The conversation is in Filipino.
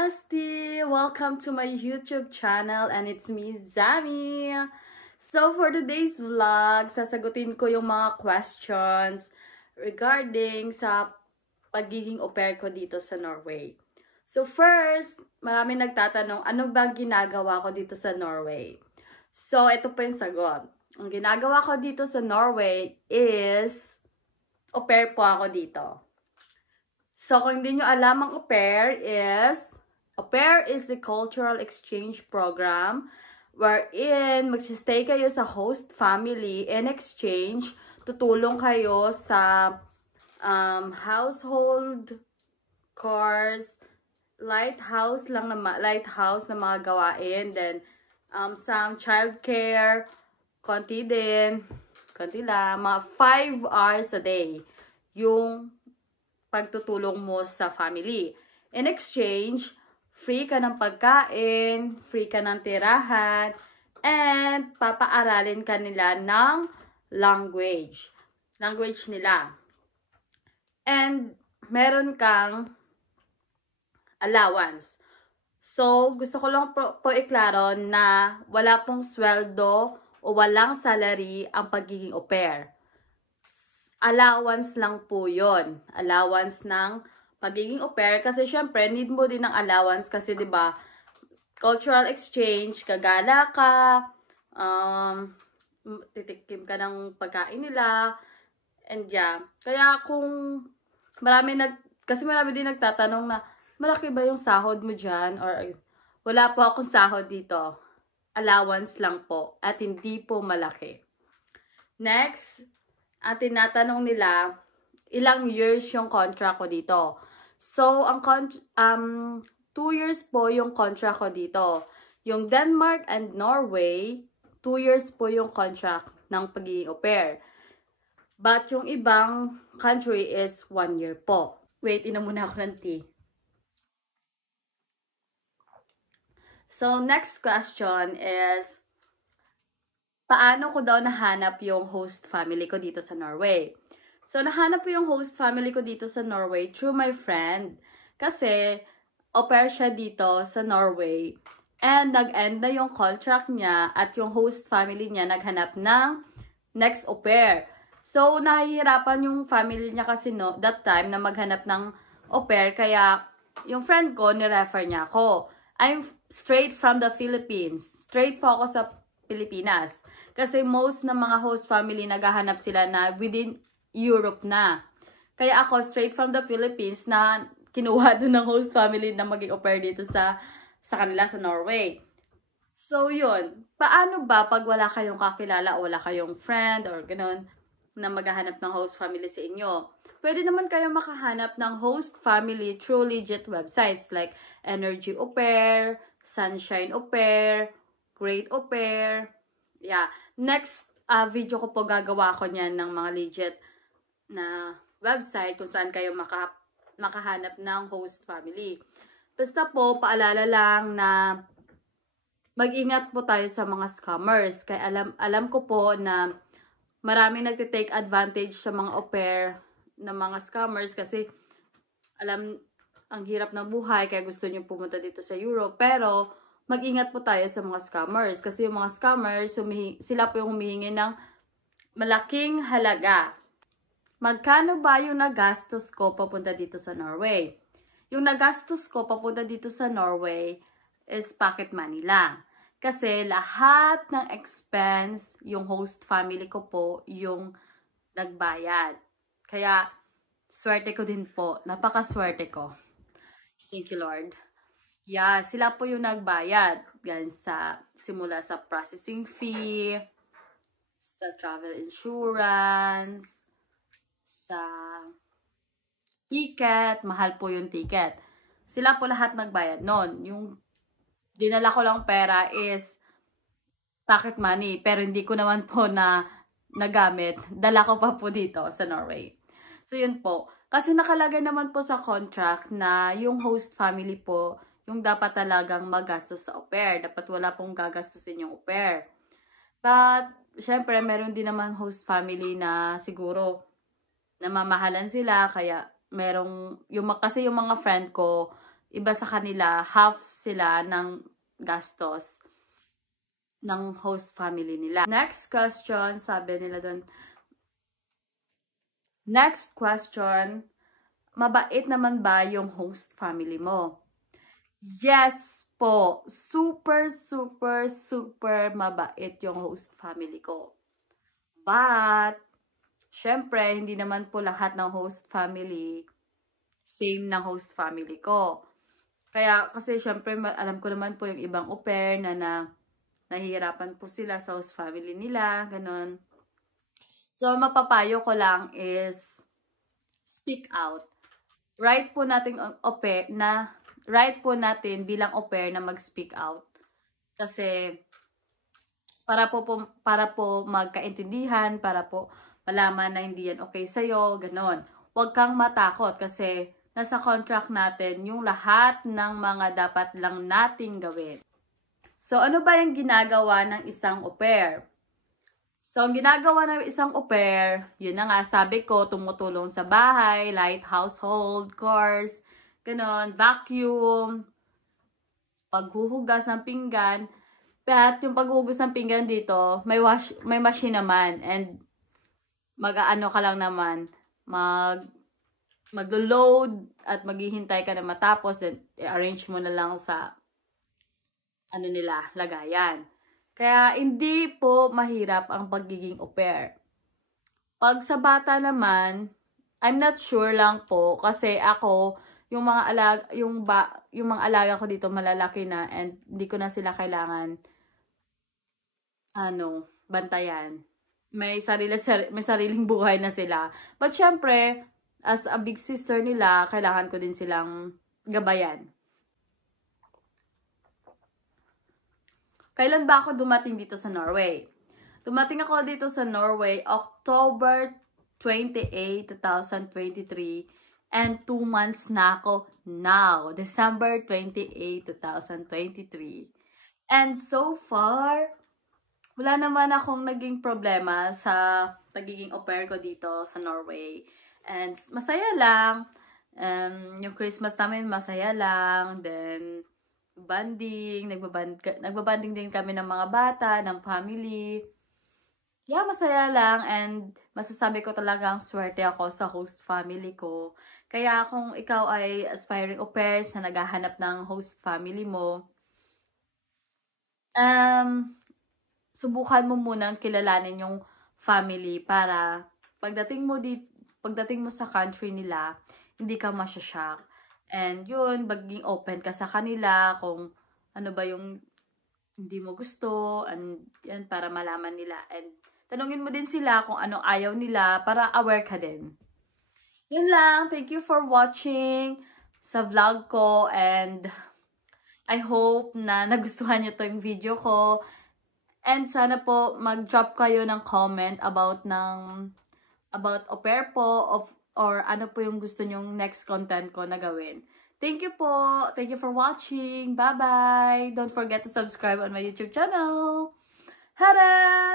bestie! Welcome to my YouTube channel and it's me, Zami! So for today's vlog, sasagutin ko yung mga questions regarding sa pagiging au pair ko dito sa Norway. So first, marami nagtatanong, ano ba ginagawa ko dito sa Norway? So ito po yung sagot. Ang ginagawa ko dito sa Norway is au pair po ako dito. So, kung hindi nyo alam, ang au pair is a cultural exchange program wherein magsistay kayo sa host family. In exchange, tutulong kayo sa household chores, lighthouse na mga gawain, then some childcare, konti lang, mga 5 hours a day yung pagtutulong mo sa family. In exchange, free ka ng pagkain, free ka ng tirahan, and papaaralin ka nila ng language nila. And meron kang allowance. So, gusto ko lang po iklaro na wala pong sweldo o walang salary ang pagiging au pair. Allowance lang po yon. Allowance ng pagiging au pair. Kasi syempre, need mo din ng allowance kasi 'di ba cultural exchange, gagala ka, titikim ka ng pagkain nila, and yeah. Kaya kung kasi marami din nagtatanong na, malaki ba yung sahod mo dyan? Or wala po akong sahod dito. Allowance lang po. At hindi po malaki. Next, ang tinatanong nila, ilang years yung contract ko dito. So, 2 years po yung contract ko dito. Yung Denmark and Norway, 2 years po yung contract ng pagiging au pair. But yung ibang country is 1 year po. Wait, inom muna ako ng tea. So, next question is, paano ko daw nahanap yung host family ko dito sa Norway? So, nahanap ko yung host family ko dito sa Norway through my friend. Kasi, au pair siya dito sa Norway. And, nag-end na yung contract niya at yung host family niya naghanap ng next au pair. So, nahihirapan yung family niya kasi that time na maghanap ng au pair. Kaya, yung friend ko, nirefer niya ako. I'm straight from the Philippines. Straight po ako sa Pilipinas. Kasi most ng mga host family naghahanap sila na within Europe na. Kaya ako straight from the Philippines na kinuha doon ng host family na maging au pair dito sa kanila sa Norway. So yun, paano ba pag wala kayong kakilala o wala kayong friend or ganun na maghahanap ng host family sa inyo? Pwede naman kayo makahanap ng host family through legit websites like Energy Au Pair, Sunshine Au Pair, Great Au Pair. Yeah. Next video ko po gagawa ko niyan ng mga legit na website kung saan kayo makahanap ng host family. Basta po, paalala lang na mag-ingat po tayo sa mga scammers. Kaya alam ko po na marami nagtitake advantage sa mga au pair na mga scammers kasi ang hirap ng buhay kaya gusto nyo pumunta dito sa Europe. Pero, mag-ingat po tayo sa mga scammers. Kasi yung mga scammers, sila po yung humihingi ng malaking halaga. Magkano ba yung nagastos ko papunta dito sa Norway? Yung nagastos ko papunta dito sa Norway is pocket money lang. Kasi lahat ng expense, yung host family ko po, yung nagbayad. Kaya, swerte ko din po. Napakaswerte ko. Thank you, Lord. Yeah, sila po yung nagbayad. Yan simula sa processing fee, sa travel insurance, sa ticket. Mahal po yung ticket. Sila po lahat nagbayad nun. Yung dinala ko lang pera is pocket money. Pero hindi ko naman po na nagamit. Dala ko pa po dito sa Norway. So, yun po. Kasi nakalagay naman po sa contract na yung host family po, yung dapat talagang magastos sa au pair. Dapat wala pong gagastusin yung au pair. But, syempre, meron din naman host family na siguro namamahalan sila. Kaya, kasi yung mga friend ko, iba sa kanila, half sila ng gastos ng host family nila. Next question, sabi nila doon. Next question, mabait naman ba yung host family mo? Yes po. Super, super, super mabait yung host family ko. But, syempre, hindi naman po lahat ng host family same ng host family ko. Kaya, kasi syempre, alam ko naman po yung ibang au pair na nahihirapan po sila sa host family nila, ganun. So, mapapayo ko lang is speak out. Right po natin bilang au pair na mag-speak out. Kasi para po magkaintindihan, para po malaman na hindi yan okay sa'yo, ganon. Huwag kang matakot kasi nasa contract natin yung lahat ng mga dapat lang nating gawin. So, ano ba yung ginagawa ng isang au pair? So, ang ginagawa ng isang au pair, yun na nga, sabi ko, tumutulong sa bahay, light household, chores, ganon, vacuum, paghuhugas ng pinggan. At yung paghuhugas ng pinggan dito, may machine naman. And, mag-aano ka lang naman, mag-load at maghihintay ka na matapos, then i-arrange mo na lang sa, lagayan. Kaya, hindi po mahirap ang pagiging au pair. Pag sa bata naman, I'm not sure lang po, kasi ako, yung mga alaga ko dito malalaki na and hindi ko na sila kailangan bantayan. May sariling buhay na sila. But syempre, as a big sister nila, kailangan ko din silang gabayan. Kailan ba ako dumating dito sa Norway? Dumating ako dito sa Norway October 28, 2023. And 2 months na ako now. December 28, 2023. And so far, wala naman akong naging problema sa pagiging au pair ko dito sa Norway. And masaya lang. Yung Christmas namin, masaya lang. Then, banding. Nagbabanding din kami ng mga bata, ng family. Yeah, masaya lang. And masasabi ko talagang swerte ako sa host family ko. Kaya kung ikaw ay aspiring au pairs na naghahanap ng host family mo, subukan mo munang kilalanin yung family para pagdating mo sa country nila, hindi ka masyashock. And yun, maging open ka sa kanila kung ano ba yung hindi mo gusto, and yan, para malaman nila. And tanungin mo din sila kung ano ayaw nila para aware ka din. Yun lang. Thank you for watching sa vlog ko, and I hope na nagustuhan nyo to yung video ko. And sana po mag-drop kayo ng comment about au pair po or ano po yung gusto nyong next content ko na gawin. Thank you po. Thank you for watching. Bye-bye. Don't forget to subscribe on my YouTube channel. Hara!